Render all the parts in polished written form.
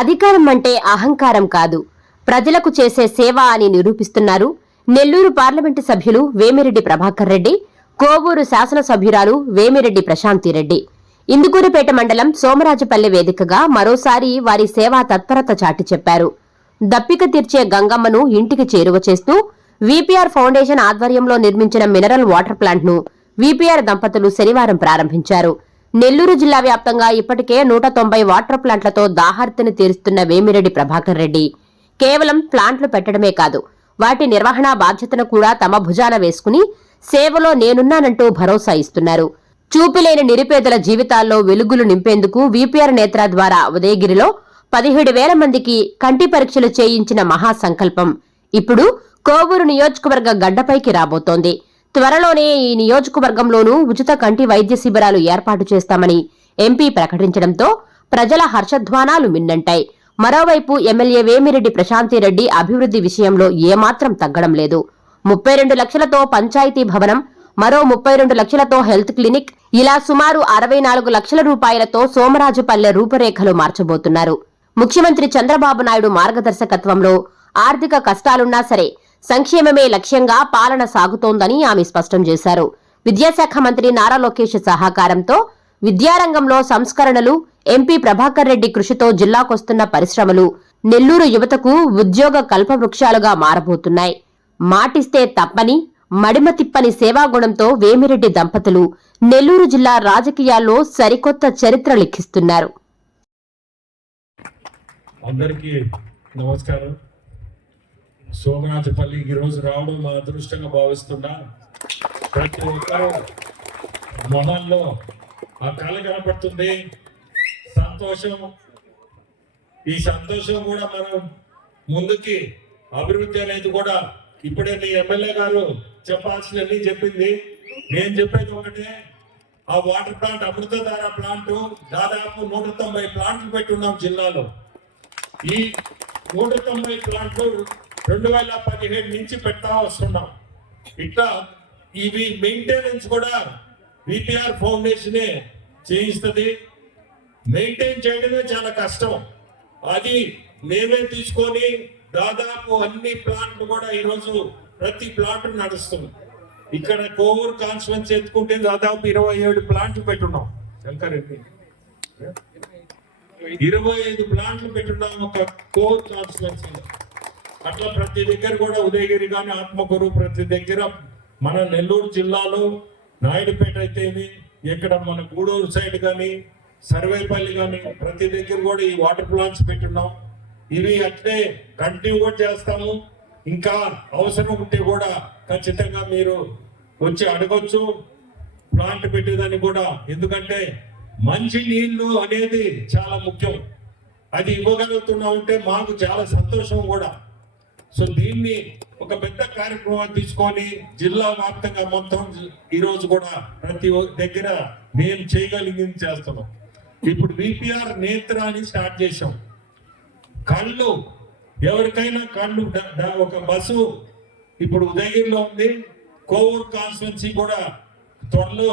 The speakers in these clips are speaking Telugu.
అధికారం అంటే అహంకారం కాదు, ప్రజలకు చేసే సేవ అని నిరూపిస్తున్నారు నెల్లూరు పార్లమెంటు సభ్యులు వేమిరెడ్డి ప్రభాకర్ రెడ్డి, కోవూరు శాసనసభ్యురాలు వేమిరెడ్డి ప్రశాంతిరెడ్డి. ఇందుకూరుపేట మండలం సోమరాజుపల్లె వేదికగా మరోసారి వారి సేవా తత్పరత చాటి చెప్పారు. దప్పిక తీర్చే గంగమ్మను ఇంటికి చేరువ చేస్తూ వీపీఆర్ ఫౌండేషన్ ఆధ్వర్యంలో నిర్మించిన మినరల్ వాటర్ ప్లాంట్ ను వీపీఆర్ దంపతులు శనివారం ప్రారంభించారు. నెల్లూరు జిల్లా వ్యాప్తంగా ఇప్పటికే 190 వాటర్ ప్లాంట్లతో దాహార్తిని తీరుస్తున్న వేమిరెడ్డి ప్రభాకర్ రెడ్డి కేవలం ప్లాంట్లు పెట్టడమే కాదు, వాటి నిర్వహణా బాధ్యతను కూడా తమ భుజాన వేసుకుని సేవలో నేనున్నానంటూ భరోసా ఇస్తున్నారు. చూపులేని నిరుపేదల జీవితాల్లో వెలుగులు నింపేందుకు వీపీఆర్ నేత్ర ద్వారా ఉదయగిరిలో 17,000 మందికి కంటి పరీక్షలు చేయించిన మహాసంకల్పం ఇప్పుడు కోవూరు నియోజకవర్గ గడ్డపైకి రాబోతోంది. త్వరలోనే ఈ నియోజకవర్గంలోనూ ఉచిత కంటి వైద్య శిబిరాలు ఏర్పాటు చేస్తామని ఎంపీ ప్రకటించడంతో ప్రజల హర్షధ్వానాలు మిన్నంటాయి. మరోవైపు ఎమ్మెల్యే వేమిరెడ్డి ప్రశాంతిరెడ్డి అభివృద్ధి విషయంలో ఏమాత్రం తగ్గడం లేదు. 32 లక్షలతో పంచాయతీ భవనం, మరో 32 లక్షలతో హెల్త్ క్లినిక్, ఇలా సుమారు 64 లక్షల రూపాయలతో సోమరాజుపల్లె రూపురేఖలు మార్చబోతున్నారు. ముఖ్యమంత్రి చంద్రబాబు నాయుడు మార్గదర్శకత్వంలో ఆర్థిక కష్టాలున్నా సరే సంక్షేమమే లక్ష్యంగా పాలన సాగుతోందని ఆమె స్పష్టం చేశారు. విద్యాశాఖ మంత్రి నారా లోకేష్ సహకారంతో విద్యారంగంలో సంస్కరణలు, ఎంపీ ప్రభాకర్ రెడ్డి కృషితో జిల్లాకొస్తున్న పరిశ్రమలు నెల్లూరు యువతకు ఉద్యోగ కల్పవృక్షాలుగా మారబోతున్నాయి. మాటిస్తే తప్పని, మడిమ తిప్పని సేవాగుణంతో వేమిరెడ్డి దంపతులు నెల్లూరు జిల్లా రాజకీయాల్లో సరికొత్త చరిత్ర లిఖిస్తున్నారు. అందరికీ నమస్కారం. సోమరాజుపల్లి ఈరోజు రావడం మా అదృష్టంగా భావిస్తున్నా. ప్రతి ఒక్కరూ మొహంలో ఆ కళ కనపడుతుంది, సంతోషం. ఈ సంతోషం కూడా మనం ముందుకి అభివృద్ధి అనేది కూడా ఇప్పుడే మీ ఎమ్మెల్యే గారు చెప్పాల్సినవన్నీ చెప్పింది. నేను చెప్పేది ఒకటే, ఆ వాటర్ ప్లాంట్ అమృతధార ప్లాంట్ దాదాపు 190 ప్లాంట్లు పెట్టున్నాం జిల్లాలో. ఈ 190 ప్లాంట్లు 2017 నుంచి పెట్టా వస్తున్నాం. ఇట్లా ఇవి మెయింటెనెన్స్ కూడా వీపీఆర్ ఫౌండేషనే చేయిస్తుంది. మెయింటైన్ చేయడమే చాలా కష్టం. అది మేమే తీసుకొని దాదాపు అన్ని ప్లాంట్లు కూడా ఈరోజు ప్రతి ప్లాంట్ నడుస్తుంది. ఇక్కడ కోవూరు కాన్స్టిట్యుయెన్సీ ఎత్తుకుంటే దాదాపు 27 ప్లాంట్లు పెట్టున్నాం. శంకరెడ్డి 25 ప్లాంట్లు పెట్టున్నాం ఒక కోవూరు కాన్స్టిట్యుయెన్సీలో. అట్లా ప్రతి దగ్గర కూడా ఉదయగిరి కానీ ఆత్మకూరు, ప్రతి దగ్గర మన నెల్లూరు జిల్లాలో నాయుడుపేట అయితేమి, ఇక్కడ మన గూడూరు సైడ్ కానీ సర్వేపల్లి కానీ ప్రతి దగ్గర కూడా ఈ వాటర్ ప్లాంట్స్ పెట్టున్నాం. ఇవి అట్లే కంటిన్యూ కూడా చేస్తాము. ఇంకా అవసరం ఉంటే కూడా ఖచ్చితంగా మీరు వచ్చి అడగొచ్చు ప్లాంట్ పెట్టేదాన్ని కూడా. ఎందుకంటే మంచి నీళ్లు అనేది చాలా ముఖ్యం. అది ఇవ్వగలుగుతున్నాం అంటే మాకు చాలా సంతోషం కూడా. సో దీన్ని ఒక పెద్ద కార్యక్రమం తీసుకొని జిల్లా వ్యాప్తంగా మొత్తం ఈరోజు కూడా ప్రతి దగ్గర మేము చేయగలిగింది చేస్తున్నాం. ఇప్పుడు వీపీఆర్ నేత్ర అని స్టార్ట్ చేసాం. కళ్ళు ఎవరికైనా కళ్ళు ఒక బస్సు ఇప్పుడు ఉదయగిరిలో ఉంది. కోవూరు కాన్స్టిట్యుయెన్సీ కూడా త్వరలో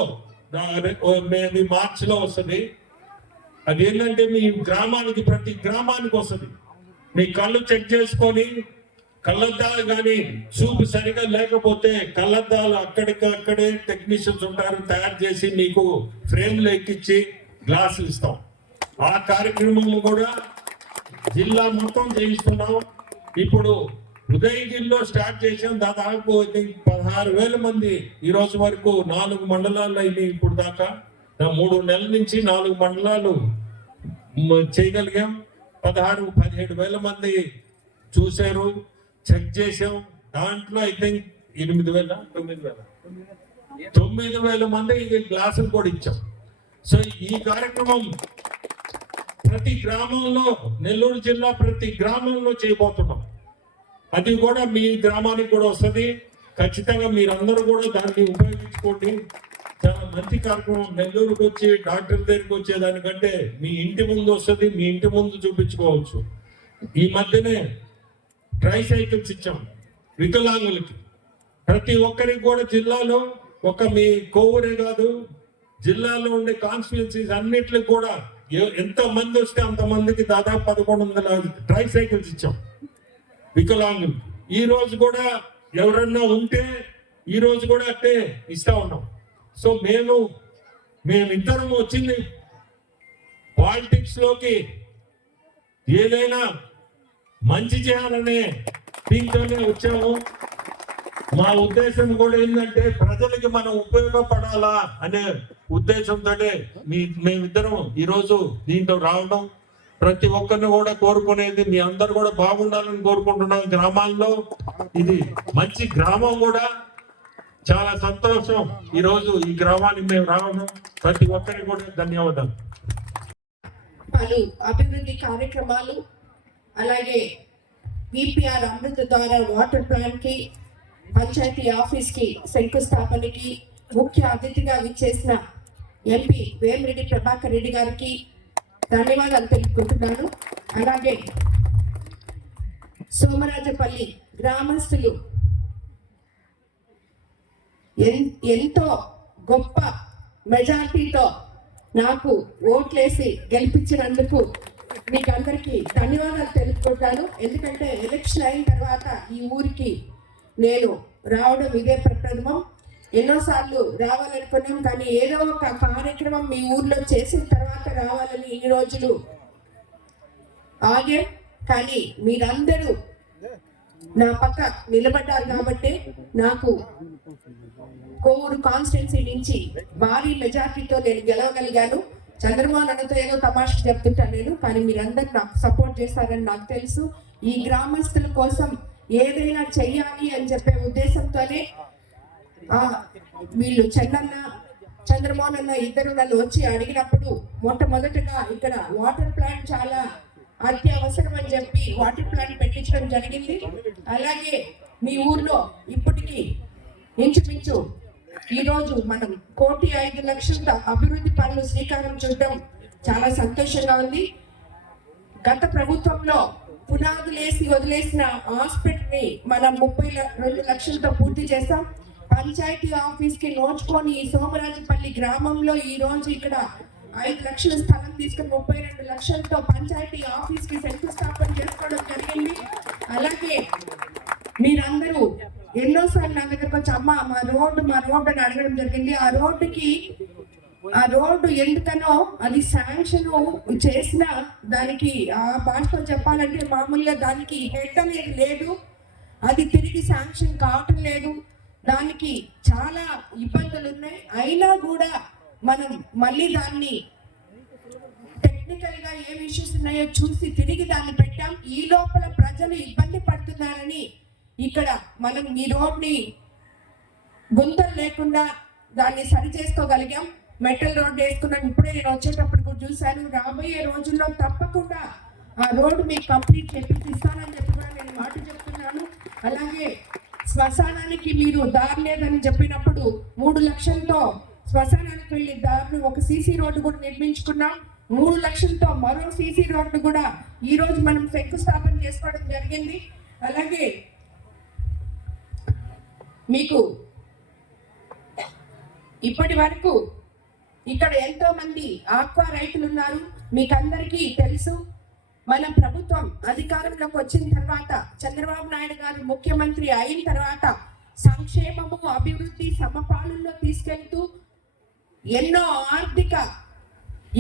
మార్చిలో వస్తుంది. అది ఏంటంటే మీ గ్రామానికి, ప్రతి గ్రామానికి వస్తుంది. మీ కళ్ళు చెక్ చేసుకొని కళ్ళద్దాలు కానీ చూపు సరిగా లేకపోతే కళ్ళద్దాలు అక్కడికక్కడే టెక్నీషియన్స్ ఉంటారు, తయారు చేసి మీకు ఫ్రేమ్లు ఎక్కించి గ్లాసులు ఇస్తాం. ఆ కార్యక్రమంలో కూడా జిల్లా మొత్తం చేయిస్తున్నాం. ఇప్పుడు ఉదయగిరిలో స్టార్ట్ చేసాం. దాదాపు 16,000 మంది ఈ రోజు వరకు 4 మండలాల్లో అయింది. ఇప్పుడు దాకా 3 నెలల నుంచి 4 మండలాలు చేయగలిగాం. 17,000 మంది చూశారు, చెక్ చేసాం. దాంట్లో ఐ థింక్ 9,000 మంది గ్లాసులు కూడా ఇచ్చాం. సో ఈ కార్యక్రమం ప్రతి గ్రామంలో, నెల్లూరు జిల్లా ప్రతి గ్రామంలో చేయబోతున్నాం. అది కూడా మీ గ్రామానికి కూడా వస్తుంది. ఖచ్చితంగా మీరందరూ కూడా దాన్ని ఉపయోగించుకోండి. చాలా మంచి కార్యక్రమం. నెల్లూరుకు వచ్చి డాక్టర్ దగ్గరికి వచ్చేదానికంటే మీ ఇంటి ముందు వస్తుంది, మీ ఇంటి ముందు చూపించుకోవచ్చు. ఈ మధ్యనే ట్రైసైకిల్స్ ఇచ్చాం వికలాంగులకి. ప్రతి ఒక్కరికి కూడా జిల్లాలో, ఒక మీ కోవూరే కాదు జిల్లాలో ఉండే కాన్స్టిట్యుయెన్సీస్ అన్నిటికి కూడా ఎంత మంది వస్తే అంత మందికి దాదాపు 1100 ట్రై సైకిల్స్ ఇచ్చాం వికలాంగులు. ఈ రోజు కూడా ఎవరన్నా ఉంటే ఈ రోజు కూడా అట్టే ఇస్తా ఉన్నాం. సో మేమిద్దరం వచ్చింది పాలిటిక్స్ లోకి ఏదైనా మంచి చేయాలనే దీంతోనే వచ్చాము. మా ఉద్దేశం కూడా ఏంటంటే ప్రజలకి మనం ఉపయోగపడాలా అనే ఉద్దేశంతో మేమిద్దరం ఈరోజు దీంట్లో రావడం. ప్రతి ఒక్కరిని కూడా కోరుకునేది మీ అందరు కూడా బాగుండాలని కోరుకుంటున్నాం. గ్రామాల్లో ఇది మంచి గ్రామం కూడా, చాలా సంతోషం ఈరోజు ఈ గ్రామానికి మేము రావడం. ప్రతి ఒక్కరికి కూడా ధన్యవాదాలు. పలు అభివృద్ధి కార్యక్రమాలు, అలాగే విపిఆర్ అమృత ద్వారా వాటర్ ప్లాంట్ కి, పంచాయతీ ఆఫీస్ కి శంకుస్థాపనకి ముఖ్య అతిథిగా విచ్చేసిన ఎంపీ వేమిరెడ్డి ప్రభాకర్ రెడ్డి గారికి ధన్యవాదాలు తెలుపుకుంటున్నాను. అలాగే సోమరాజపల్లి గ్రామస్తులు ఎంతో గొప్ప మెజార్టీతో నాకు ఓట్లేసి గెలిపించినందుకు మీకు అందరికీ ధన్యవాదాలు తెలుపుకుంటాను. ఎందుకంటే ఎలక్షన్ అయిన తర్వాత ఈ ఊరికి నేను రావడం ఇదే ప్రప్రథమం. ఎన్నోసార్లు రావాలనుకున్నాం, కానీ ఏదో ఒక కార్యక్రమం మీ ఊర్లో చేసిన తర్వాత రావాలని ఇన్ని రోజులు ఆగే. కానీ మీరందరూ నా పక్క నిలబడ్డారు కాబట్టి నాకు కోవూరు కాన్స్టిట్యున్సీ నుంచి భారీ మెజార్టీతో నేను గెలవగలిగాను. చంద్రబాబు నాయుడుతో ఏదో తమాషా చెప్తుంటాను నేను, కానీ మీరందరూ నాకు సపోర్ట్ చేస్తారని నాకు తెలుసు. ఈ గ్రామస్తుల కోసం ఏదైనా చెయ్యాలి అని చెప్పే ఉద్దేశంతోనే వీళ్ళు చంద్రమోహన్ అన్న ఇద్దరు నన్ను వచ్చి అడిగినప్పుడు మొట్టమొదటిగా ఇక్కడ వాటర్ ప్లాంట్ చాలా అత్యవసరం అని చెప్పి వాటర్ ప్లాంట్ పెట్టించడం జరిగింది. అలాగే మీ ఊర్లో ఇప్పటికీ ఇంచుమించు ఈరోజు మనం 1,05,00,000 అభివృద్ధి పనులు శ్రీకారం చుట్టడం చాలా సంతోషంగా ఉంది. గత ప్రభుత్వంలో పునాదులేసి వదిలేసిన హాస్పిటల్ ని మనం 32 లక్షలతో పూర్తి చేస్తాం. పంచాయతీ ఆఫీస్ కి నోచుకొని ఈ సోమరాజపల్లి గ్రామంలో ఈ రోజు ఇక్కడ 5 లక్షల స్థలం తీసుకుని 32 లక్షలతో పంచాయతీ ఆఫీస్ కి శంకుస్థాపన చేసుకోవడం జరిగింది. అలాగే మీరందరూ ఎన్నోసార్లు నా దగ్గరకు వచ్చి అమ్మ మా రోడ్డు అని అడగడం జరిగింది. ఆ రోడ్డు ఎందుకనో అది శాంక్షన్ చేసిన దానికి ఆ భాషలో చెప్పాలంటే మామూలుగా దానికి హెడ్ అనేది లేదు, అది తిరిగి శాంక్షన్ కావటం లేదు, దానికి చాలా ఇబ్బందులు ఉన్నాయి. అయినా కూడా మనం మళ్ళీ దాన్ని టెక్నికల్ గా ఏం ఇష్యూస్ ఉన్నాయో చూసి తిరిగి దాన్ని పెట్టాం. ఈ లోపల ప్రజలు ఇబ్బంది పడుతున్నారని ఇక్కడ మనం ఈ రోడ్ని గుంతలు లేకుండా దాన్ని సరి చేసుకోగలిగాం. మెటల్ రోడ్ వేసుకున్నాం. ఇప్పుడే నేను వచ్చేటప్పుడు కూడా చూశాను. రాబోయే రోజుల్లో తప్పకుండా ఆ రోడ్డు మీకు కంప్లీట్ చేపించి ఇస్తానని చెప్పి కూడా నేను మాట చెప్తున్నాను. అలాగే శ్మశానానికి మీరు దారి లేదని చెప్పినప్పుడు 3 లక్షలతో శ్మశానానికి వెళ్ళి దారిని ఒక సీసీ రోడ్డు కూడా నిర్మించుకున్నాం. 3 లక్షలతో మరో సీసీ రోడ్డు కూడా ఈ రోజు మనం శంకుస్థాపన చేసుకోవడం జరిగింది. అలాగే మీకు ఇప్పటి వరకు ఇక్కడ ఎంతో మంది ఆక్వా రైతులు ఉన్నారు. మీకు అందరికీ తెలుసు, మన ప్రభుత్వం అధికారంలోకి వచ్చిన తర్వాత చంద్రబాబు నాయుడు గారు ముఖ్యమంత్రి అయిన తర్వాత సంక్షేమము అభివృద్ధి సమపాలనలో తీసుకెళ్తూ ఎన్నో ఆర్థిక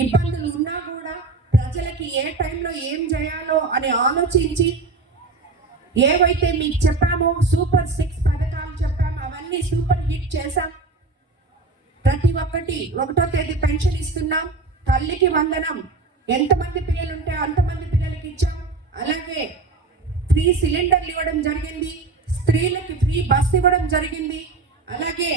ఇబ్బందులు ఉన్నా కూడా ప్రజలకి ఏ టైంలో ఏం చేయాలో అని ఆలోచించి ఏవైతే మీకు చెప్పామో సూపర్ 6 పథకాలు చెప్పాము, అవన్నీ సూపర్ హిట్ చేశాం. ప్రతి ఒక్కటి 1వ తేదీ పెన్షన్ ఇస్తున్నాం. తల్లికి వందనం, ఎంతమంది పిల్లలు ఉంటే అంతమంది పిల్లలకి ఇచ్చాం. అలాగే ఫ్రీ సిలిండర్లు ఇవ్వడం జరిగింది. స్త్రీలకి ఫ్రీ బస్ ఇవ్వడం జరిగింది. అలాగే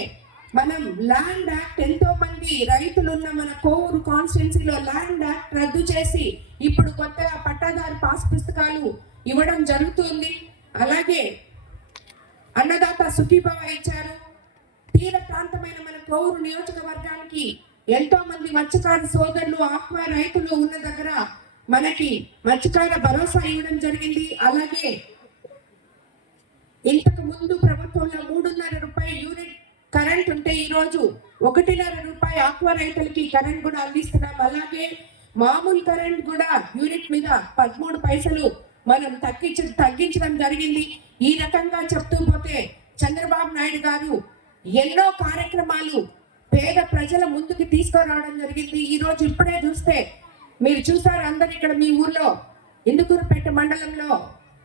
మనం ల్యాండ్ యాక్ట్, ఎంతో మంది రైతులు ఉన్న మన కోవూరు కాన్స్టిట్యున్సీలో ల్యాండ్ యాక్ట్ రద్దు చేసి ఇప్పుడు కొత్తగా పట్టాదారు పాస్ పుస్తకాలు ఇవ్వడం జరుగుతుంది. అలాగే అన్నదాత సుఖీభవ ఇచ్చారు. తీర ప్రాంతమైన మన కోవూరు నియోజకవర్గానికి ఎంతో మంది మత్స్యకార సోదరులు ఆక్వా రైతులు ఉన్న దగ్గర మనకి మత్స్యకార భరోసా ఇవ్వడం జరిగింది. అలాగే ఇంతకు ముందు ప్రభుత్వంలో 3.5 రూపాయల యూనిట్ కరెంట్ ఉంటే ఈ రోజు 1.5 రూపాయలు ఆక్వా రైతులకి కరెంట్ కూడా అందిస్తున్నాం. అలాగే మామూలు కరెంట్ కూడా యూనిట్ మీద 13 పైసలు మనం తగ్గించడం జరిగింది. ఈ రకంగా చెప్తూ పోతే చంద్రబాబు నాయుడు గారు ఎన్నో కార్యక్రమాలు పేద ప్రజల ముందుకు తీసుకురావడం జరిగింది. ఈ రోజు ఇప్పుడే చూస్తే మీరు చూసారు అందరు ఇక్కడ మీ ఊర్లో ఇందుకూరుపేట మండలంలో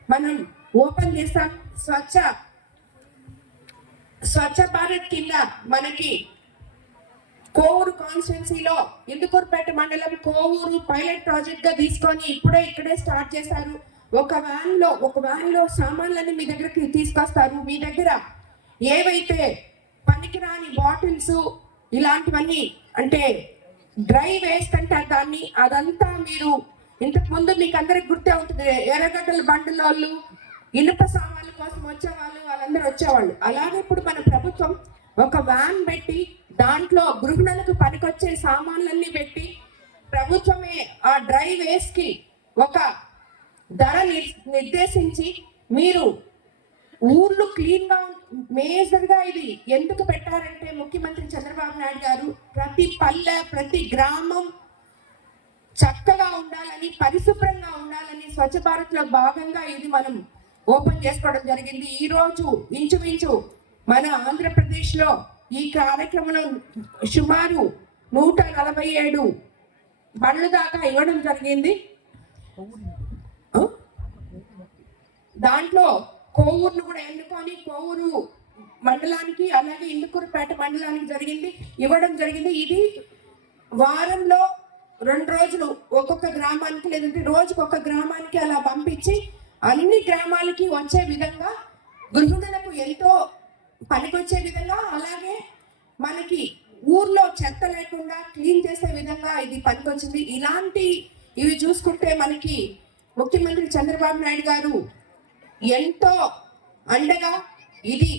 మనం ఓపెన్ చేస్తాం స్వచ్ఛ భారత్ కింద మనకి కోవూరు కాన్స్టిట్యున్సీలో ఇందుకూరుపేట మండలం కోవూరు పైలట్ ప్రాజెక్ట్ గా తీసుకొని ఇక్కడే స్టార్ట్ చేశారు. ఒక వ్యాన్ లో సామాన్లన్నీ మీ దగ్గరికి తీసుకొస్తారు. మీ దగ్గర ఏవైతే పనికిరాని బాటిల్స్ ఇలాంటివన్నీ అంటే డ్రై వేస్ట్ అంటారు దాన్ని, అదంతా మీరు ఇంతకు ముందు మీకు అందరికి గుర్తే ఉంటుంది. ఎర్రగడ్డల బండులోళ్ళు ఇనుప సామాన్ల కోసం వాళ్ళందరూ వచ్చేవాళ్ళు. అలాగే ఇప్పుడు మన ప్రభుత్వం ఒక వ్యాన్ పెట్టి దాంట్లో గృహిణులకు పనికొచ్చే సామాన్లన్నీ పెట్టి ప్రభుత్వమే ఆ డ్రై వేస్ట్ కి ఒక ధర నిర్దేశించి మీరు ఊర్లు క్లీన్ గా మేజర్ గా ఇది ఎందుకు పెట్టారంటే ముఖ్యమంత్రి చంద్రబాబు నాయుడు గారు ప్రతి పల్లె ప్రతి గ్రామం చక్కగా ఉండాలని పరిశుభ్రంగా ఉండాలని స్వచ్ఛ భారత్ లో భాగంగా ఇది మనం ఓపెన్ చేసుకోవడం జరిగింది. ఈ రోజు ఇంచుమించు మన ఆంధ్రప్రదేశ్ లో ఈ కార్యక్రమంలో సుమారు 147 బండ్లు దాకా ఇవ్వడం జరిగింది. దాంట్లో కోవూరును కూడా ఎన్నుకొని కోవూరు మండలానికి అలాగే ఇందుకూరుపేట మండలానికి ఇవ్వడం జరిగింది. ఇది వారంలో 2 రోజులు ఒక్కొక్క గ్రామానికి లేదంటే రోజుకు ఒక గ్రామానికి అలా పంపించి అన్ని గ్రామాలకి వచ్చే విధంగా గృహిణులకు ఎంతో పనికొచ్చే విధంగా అలాగే మనకి ఊర్లో చెత్త లేకుండా క్లీన్ చేసే విధంగా ఇది పనికొచ్చింది. ఇవి చూసుకుంటే మనకి ముఖ్యమంత్రి చంద్రబాబు నాయుడు గారు ఎంతో అండగా ఇది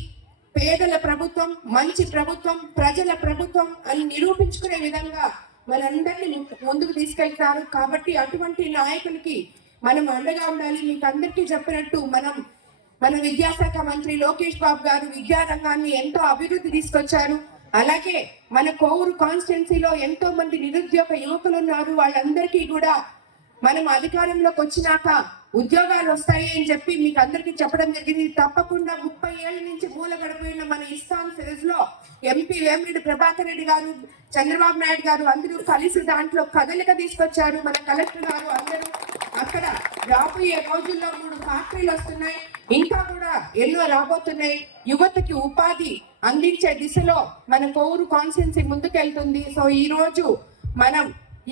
పేదల ప్రభుత్వం, మంచి ప్రభుత్వం, ప్రజల ప్రభుత్వం అని నిరూపించుకునే విధంగా మనందరినీ ముందుకు తీసుకెళ్తారు. కాబట్టి అటువంటి నాయకులకి మనం అండగా ఉండాలి. మీకు అందరికీ చెప్పినట్టు మన విద్యాశాఖ మంత్రి లోకేష్ బాబు గారు విద్యారంగాన్ని ఎంతో అభివృద్ధి తీసుకొచ్చారు. అలాగే మన కోవూరు కాన్స్టిట్యున్సీలో ఎంతో మంది నిరుద్యోగ యువకులు ఉన్నారు. వాళ్ళందరికీ కూడా మనం అధికారంలోకి వచ్చినాక ఉద్యోగాలు వస్తాయి అని చెప్పి మీకు అందరికీ చెప్పడం జరిగింది. తప్పకుండా 30 ఏళ్ల నుంచి మూల గడిపోయిన మన ఇస్కాన్ సెజ్ లో ఎంపీ వేమిరెడ్డి ప్రభాకర్ రెడ్డి గారు, చంద్రబాబు నాయుడు గారు అందరూ కలిసి దాంట్లో కదలిక తీసుకొచ్చారు. మన కలెక్టర్ గారు అందరూ అక్కడ రాబోయే రోజుల్లో 3 ఫ్యాక్టరీలు వస్తున్నాయి, ఇంకా కూడా ఎన్నో రాబోతున్నాయి. యువతకి ఉపాధి అందించే దిశలో మన కోవూరు కాన్స్టిట్యున్సీ ముందుకెళ్తుంది. సో ఈ రోజు మనం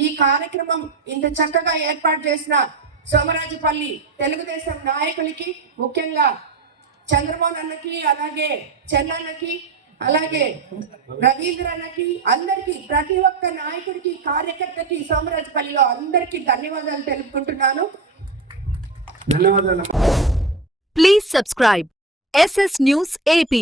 ఈ కార్యక్రమం ఇంత చక్కగా ఏర్పాటు చేసిన సోమరాజుపల్లి తెలుగుదేశం నాయకులకి, ముఖ్యంగా చంద్రమోహన్ అన్నకి, అలాగే చెన్నన్నకి, అలాగే రవీంద్ర అన్నకి, అందరికి ప్రతి ఒక్క నాయకుడికి కార్యకర్తకి సోమరాజుపల్లిలో అందరికి ధన్యవాదాలు తెలుపుకుంటున్నాను. Please subscribe SS News AP.